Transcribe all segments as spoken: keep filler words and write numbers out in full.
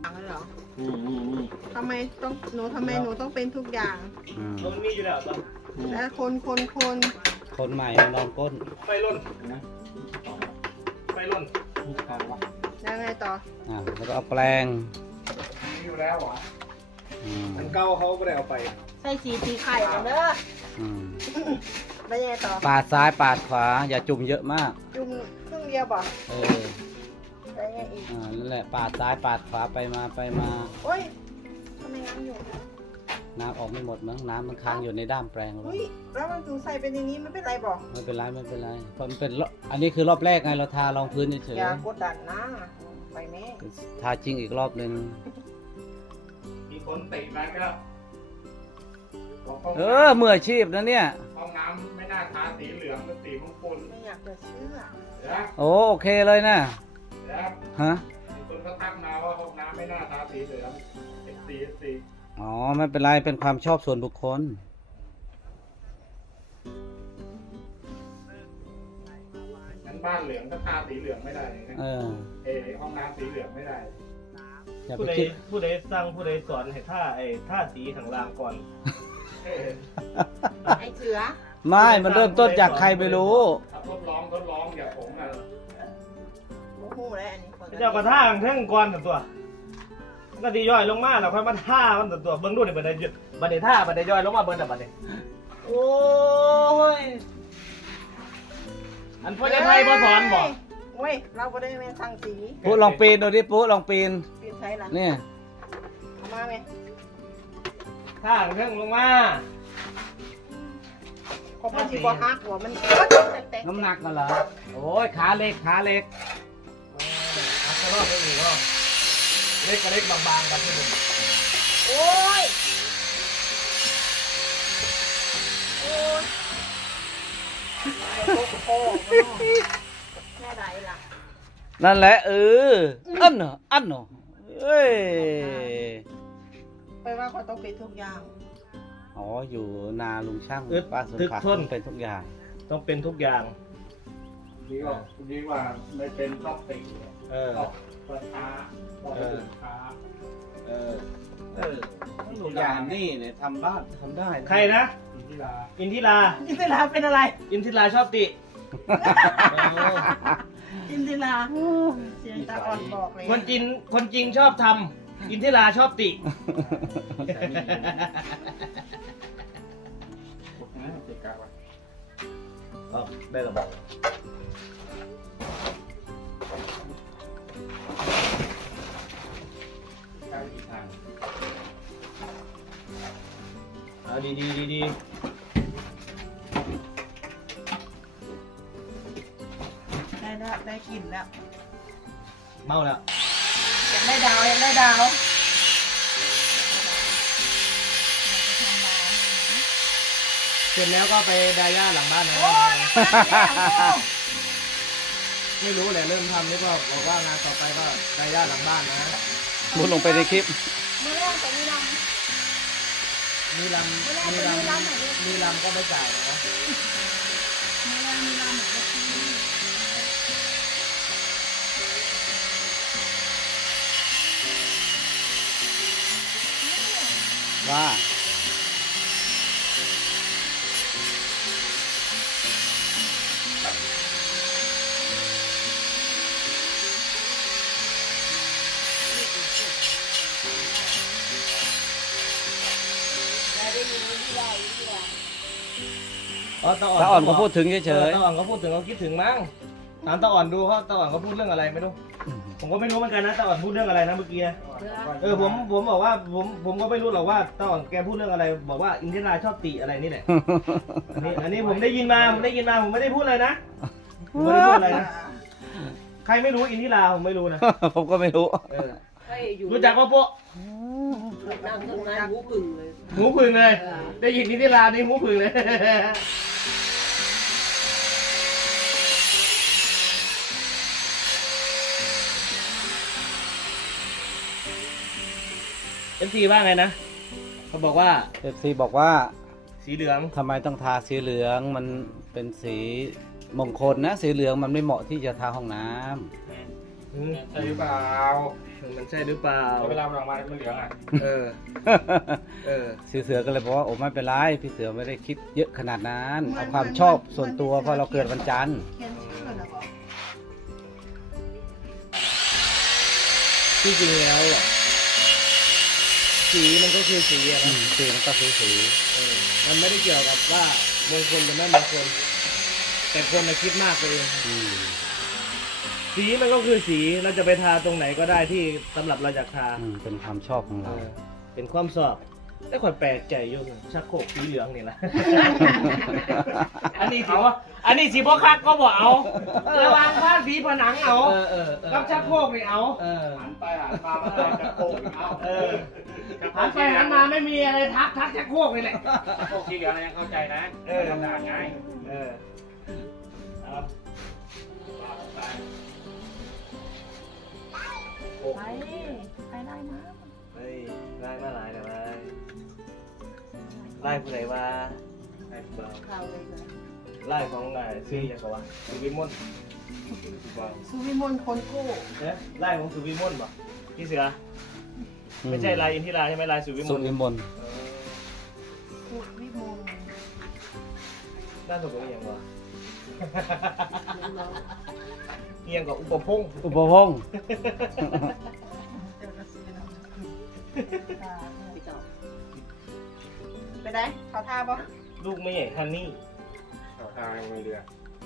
เลยเหรอนี่นี่นี่ทำไมต้องหนูทำไมหนูต้องเป็นทุกอย่างอืมมันมีอยู่แล้วตอนแล้วคนคนคนคนใหม่ลองก้นไฟล่นนะไฟล่นแล้วไงต่ออ่าแล้วก็เอาแปลงมีอยู่แล้วเหรออืมมันเก่าเขาก็ได้เอาไปใส่สีสีไข่กันเด้ออืมแล้วยังไงต่อปาดซ้ายปาดขวาอย่าจุ่มเยอะมากจุ่มครึ่งเดียวบ่เออแล้วยังไงอีกอ่านั่นแหละปาดซ้ายปาดขวาไปมาไปมาโอ้ยทำไมน้ำอยู่น้ำออกไม่หมดมั้งน้ำมันค้างอยู่ในด้ามแปลงเฮ้ยแล้วมันถึงใส่เป็นอย่างนี้มันเป็นไรบ่ไม่เป็นไรไม่เป็นไรเพราะมันเป็นรอบอันนี้คือรอบแรกไงเราทารองพื้นเฉยอย่ากดดันนะไปแม่ๆทาจริงอีกรอบหนึ่งมีคนติดมาก็บอกห้องเออมืออาชีพนะเนี่ยห้องน้ำไม่น่าทาสีเหลืองเป็นสีมงคลไม่อยากจะเชื่อเดี๋ยวนะโอ้โอเคเลยนะเดี๋ยวนะฮะมีคนเขาทักมาว่าห้องน้ำไม่น่าทาสีเหลืองเอฟซีเอฟซีอ๋อไม่เป็นไรเป็นความชอบส่วนบุคคลงั้นบ้านเหลืองก็ทาสีเหลืองไม่ได้นะเออเออห้องน้ำสีเหลืองไม่ได้อย่าไปผู้ใดคิดผู้ใดสร้างผู้ใดสอนให้ท่าไอ้ท่าสีข้างล่างก่อนเออไอ้เสือไม่มันเริ่มต้นจากใครไม่รู้ถ้าทดลองทดลองอย่าผมอ่ะโอ้โหแล้วอันนี้คนเจ้ากระท่าข้างเท่งก่อนตัวตัวมันก็ดีย่อยลงมาแล้วค่อยมาท่ามันตัวตัวเบิ้งดูนี่บันไดยึดบันไดท่าบันไดย่อยลงมาเบิ้งแต่บันไดโอ้ยอันพ่อจะไทยพ่อสอนบอกเว้ยเราก็ได้แม่สั่งสีปุ๊ลองปีนดูดิปุ๊ลองปีนเปลี่ยนใช้ละเนี่ยเอามาไหมท่าข้างเท่งลงมาของพ่อจีบอฮักหัวมันแตกน้ำหนักกันเหรอโอ้ยขาเล็กขาเล็กอัพก็รอดไม่มีก็เล็กกับเล็กบางๆกันที่หนึ่งโอ้ยโอ้ยโอ้โหแม่ไหนล่ะนั่นแหละเอออันเนาะอันเนาะเอ้ยไปว่าเขาต้องเป็นทุกอย่างอ๋ออยู่นาลุงช่างอึดป้าสุนทึกขัดทนเป็นทุกอย่างต้องเป็นทุกอย่างดีกว่าดีกว่าไม่เป็นชอบติเออชอบประช้าชอบตื่นช้าเออเออทุกอย่างนี่เนี่ยทำบ้านทำได้นะใครนะอินทิราอินทิราอินทิราเป็นอะไรอินทิราชอบติอินทิราเสียงตาอ่อนบอกเลยคนจริงคนจริงชอบทำอินทิราชอบตินะเจกาวะอ๋อได้หรอบอกกาวอีกทางเอาดีดีดีดีได้แล้วได้กลิ่นแล้วเมาแล้วอยากได้ดาวอยากได้ดาวเสร็จแล้วก็ไปดาย่าหลังบ้านนะโอ้ยยังไม่ไม่รู้แหละเริ่มทำนี่ก็บอกว่างานต่อไปก็ดาย่าหลังบ้านนะพูดลงไปในคลิปมือแรกแต่มีลำมีลำมีลำมีลำก็ไม่จ่ายนะมือแรกมีลำเหมือนกันว่าอ๋อตาอ่อนถ้าอ่อนก็พูดถึงเฉยตาอ่อนก็พูดถึงเขาคิดถึงมั้งถามตาอ่อนดูเขาตาอ่อนเขาพูดเรื่องอะไรไม่รู้ผมก็ไม่รู้เหมือนกันนะตาอ่อนพูดเรื่องอะไรนะเมื่อกี้เออผมผมบอกว่าผมผมก็ไม่รู้หรอกว่าตาอ่อนแกพูดเรื่องอะไร บอกว่าอินทิราชอบติอะไรนี่แหละ อันนี้อันนี้ผมได้ยินมาผมได้ยินมาผมไม่ได้พูดเลยนะผมไม่ได้พูดอะไรนะใครไม่รู้อินทิราผมไม่รู้นะๆ ผมก็ไม่รู้เออรู้จักปะโป๊ะนั่งตรงนั้นหูปึ่งเลยหูผึ่งเลย ได้ยินอินทิรานี่หูผึ่งเลย เอฟซีว่าไงนะเขาบอกว่าเอฟซีบอกว่าสีเหลืองทำไมต้องทาสีเหลืองมันเป็นสีมงคลนะ สีเหลืองมันไม่เหมาะที่จะทาห้องน้ำอืมใช่หรือเปล่ามันใช่หรือเปล่าเวลามันออกมามันเหลืองอ่ะเออเออสือเสือก็เลยบอกว่าโอ้ไม่เป็นไรพี่เสือไม่ได้คิดเยอะขนาดนั้นเอาความชอบส่วนตัวเพราะเราเกิดวันจันทร์เขียนชื่อนะบอกที่จริงแล้วอะสีมันก็คือสีอะอืนะมสีมันก็สีสีเออมันไม่ได้เกี่ยวกับว่ามงคลหรือไม่มงคลแต่คนมาคิดมากไปเองอืมสีมันก็คือสีเราจะไปทาตรงไหนก็ได้ที่สำหรับเราอยากทาอืมเป็นความชอบของเอเราอเป็นความสอบแต่คนแปลกใจอยู่ชักโครกสีเหลืองนี่แหละ อันนี้สีว่าอันนี้สีบ่คักก็บอกเอาระวังผ้าสีผนังเอากับชักโครกนี่เอาหันไปหันมามันอะไรจะโค้งเอาเออหันไปหันมาไม่มีอะไรทักทักชักโครกนี่แหละโค้งสีเหลืองอะไรยังเข้าใจนะเออทำงานง่ายเออเอาไปไปได้มาเฮ้ยไล่มาหลายแต่ว่าไล่ผู้ใดว่าไล่เบาข่าวเลยเลยไล่ของไงซื้อยังกว่าสุวิมลสุวิมลคนกู้เนี่ยไล่ของสุวิมลป่ะพี่เสือไม่ใช่ลายอินทิราใช่ไหมลายสุวิมสุลวิมลสุวิมลด้านสุดก็ยังวะเอียงกับอุปพงษ์อุปพงษ์เจ้าก็ซื้อนะไปได้เขาท่าปะลูกไม่ใหญ่ฮันนี่เอาทางมือเรือ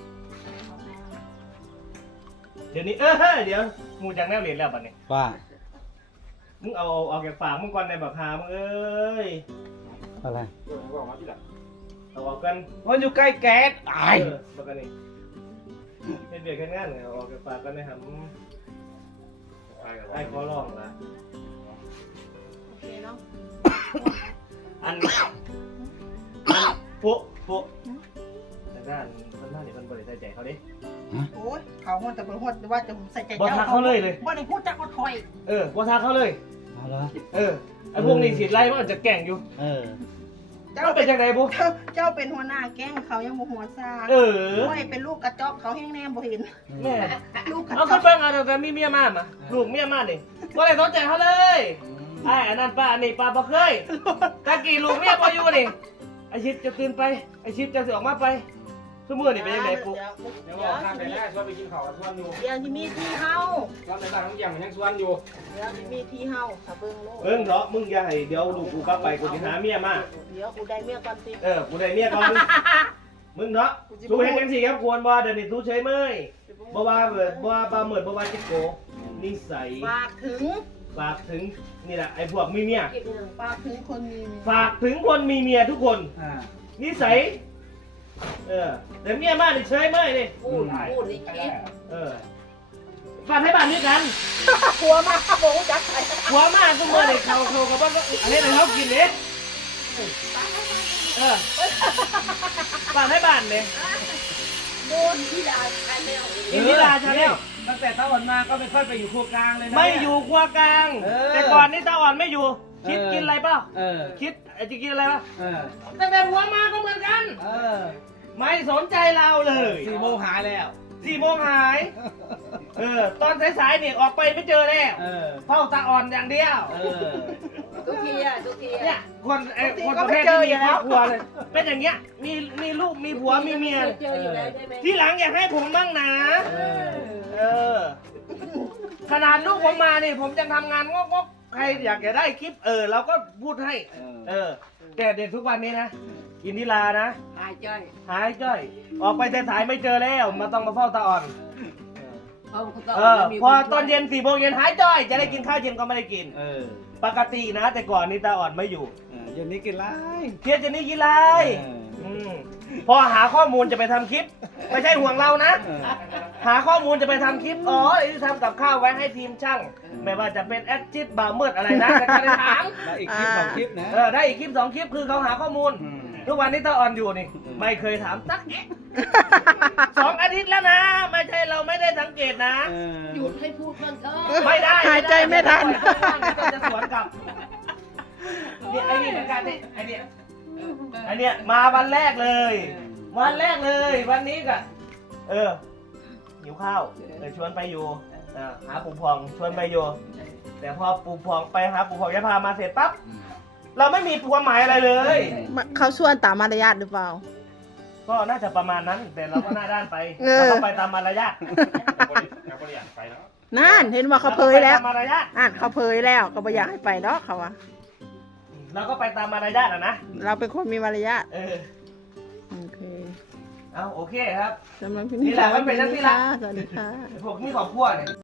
เดี๋ยวนี้เออเดี๋ยวงูจังแนวเรียนแล้วบัดนี้ว่ามึงเอาเอาเอาแกฝากมึงก่อนในบักฮามึงเอ้ยอะไรเรื่องบอกมาที่หลังเอาออกกันมันอยู่ใกล้แก๊สตายเออบักกันนี่เป็นเบียดกันงานเลยเอาออกแกฝากกันนะครับไปกับไอ้ขอร้องละโอเคเนาะอันอันปุ๊ปุ๊แต่ด้านมันน่าจะเป็นบริษัทใจเขาดิโอ้ยเขาหดแต่บนหดว่าจะใส่ใจบ่ทักเขาเลยเลยบ่ได้พูดจักว่าถอยเออว่าทาเขาเลยเอาละเออไอ้พวกนี้สีไล่มันอาจจะแก่งอยู่เออเจ้ามันเป็นยังไงบุ๊เจ้าเจ้าเป็นหัวหน้าแก๊งเขายังบ่หัวซาเออโอ้ยเป็นลูกกระจอกเขาแห้งแนมบ่เห็นแม่ลูกกระเอาจขึ้อน กเบิ่งเอาเดี๋ยวกันมีเมียมามาลูกเมียมานี่บ่ได้สนใจเขาเลยไอ้อันนั้นป้าอันนี้ป้าบ่เคยตะกี้ลูกเมียบ่อยู่นี่ไอ้ชิดจะตื่นไปไอ้ชิดจะสิออกมาไปชั่วโมงนี่เป็นยังไงปุ๊เดี๋ยวเดี๋ยวบเดี๋อกยวข้ามไปได้ชวนไปกินข้าวชวนอยู่เดี๋ยวที่มีที่เฮาชวนในบ้านน้องเยี่ยมมันยังชวนอยู่เดี๋ยวที่มีที่เฮาถ้าเบิ่งโลกเอิ้งเถาะมึงอย่าให้เดี๋ยวลูกกูกลับไปกูสิหาเมียมาเดี๋ยวกูได้เมียก่อนสิเออกูได้เมียก่อนมึงเนาะสู้เฮ็ดจังซี่ครับควรบ่เดี๋ยวนี้สู้เฉยเมยบ่ว่าเบิดบ่ว่าปลาเหมือนบ่ว่าจิโกนิสัยฝากถึงฝากถึงนี่แหละไอ้พวกมีเมียฝากถึงคนมีเมียฝากถึงคนมีเมียทุกคนอ่านิสัยเออแต่เมียมากนี่เฉยเมยนี่พูดพูดในคลิปเออฝากให้บ้านด้วยกันกลัวมากบอกว่าจักใครหัวมากทุกมื้อนี่เขาเขาก็บ่อันนี้ให้เขากินเด้เออฝากให้บ้านนี่โดนที่ด่าใครไม่เอาอินทิราชาแนลตั้งแต่ตะวันมาก็ไม่ค่อยไปอยู่ครัวกลางเลยนะไม่อยู่ครัวกลางเออแต่ก่อนนี่ตาอ่อนไม่อยู่ คิดเออกินอะไรเปล่าเออคิดไอ้จะกินอะไรปะเออแต่แต่หัวมาก็เหมือนกันเออไม่สนใจเราเลยสี่โมงหายแล้วสี่โมงหาย เออ ตอนสายๆเนี่ยออกไปไม่เจอแล้วเออเฝ้าตาอ่อนอย่างเดียวเออทุกทีอ่ะทุกทีเนี่ยอ่ะคนไอ้บางทีคนก็ประเภทไม่เจอที่อยู่มีแล้ครอวบครัวเลย เป็นอย่างเงี้ย มีมีลูกมีผัวมีเมียเจออยู่แล้วใช่ไหมที่หลังอยากให้ผมบ้างนะเออเออ ขนาดลูกผมมานี่ผมยังทำงานงกๆใครอยากจะได้คลิปเออเราก็พูดให้เออเออ แต่เด็กทุกวันนี้นะ อินทิรานะหายจ้อยหายจ้อย ออกไปสายๆไม่เจอแล้วมาต้องมาเฝ้าตาอ่อน เออ พอตอนเย็นสี่โมงเย็นหายจ้อย จะได้กินข้าวเย็นก็ไม่ได้กินเออปกตินะ แต่ก่อนนี้ตาอ่อนไม่อยู่เออเย็นนี้กินไรเทียบจะนี่กี่ไรเอออืมพอหาข้อมูลจะไปทำคลิป ไม่ใช่ห่วงเรานะเออหาข้อมูลจะไปทำคลิป อ๋อไอ้ที่ทำกับข้าวไว้ให้ทีมช่าง ไม่ว่าจะเป็นแอดจิตบาเมิดอะไรนะแต่ก็ได้ถามแล้วอีกคลิปสองคลิปนะเออได้อีกคลิปสองคลิปคือเขาหาข้อมูลอืมทุกวันนี้ตาอ่อนอยู่นี่อืมไม่เคยถามสักแอะสองอาทิตย์แล้วนะ ไม่ใช่เราไม่ได้สังเกตนะเออหยุดให้พูดมันเถอะไม่ได้หายใจไม่ทันก็จะสวนกลับเนี่ยไอ้นี่เหมือนกันนี่ไอ้เนี่ยไอ้เนี่ยมาวันแรกเลย วันแรกเลย วันนี้ก็เออหิวข้าวเลยชวนไปอยู่อ่าหาปู่พองชวนไปอยู่แต่พอปู่พองไปหาปู่พองยะพามาเสร็จปั๊บเราไม่มีความหมายอะไรเลยเขาชวนตามมารยาทหรือเปล่าก็น่าจะประมาณนั้นแต่เราก็หน้าด้านไปเออเราก็ไปตามมารยาทเราบริหารไปแล้วนั่นเห็นว่าเขาเผยแล้วราก็ไปตามมารยาทอ่านเขาเผยแล้วก็ไม่อยากให้ไปดอกเขาว่าเราก็ไปตามมารยาทอ่ะนะเราเป็นคนมีมารยาทเออโอเคเอาโอเคครับสำหรับคลิปนี่นี้แหละมันเป็นหน้าที่ละสวัสดีค่ะพวกนี้ครอบครัวเนี่ย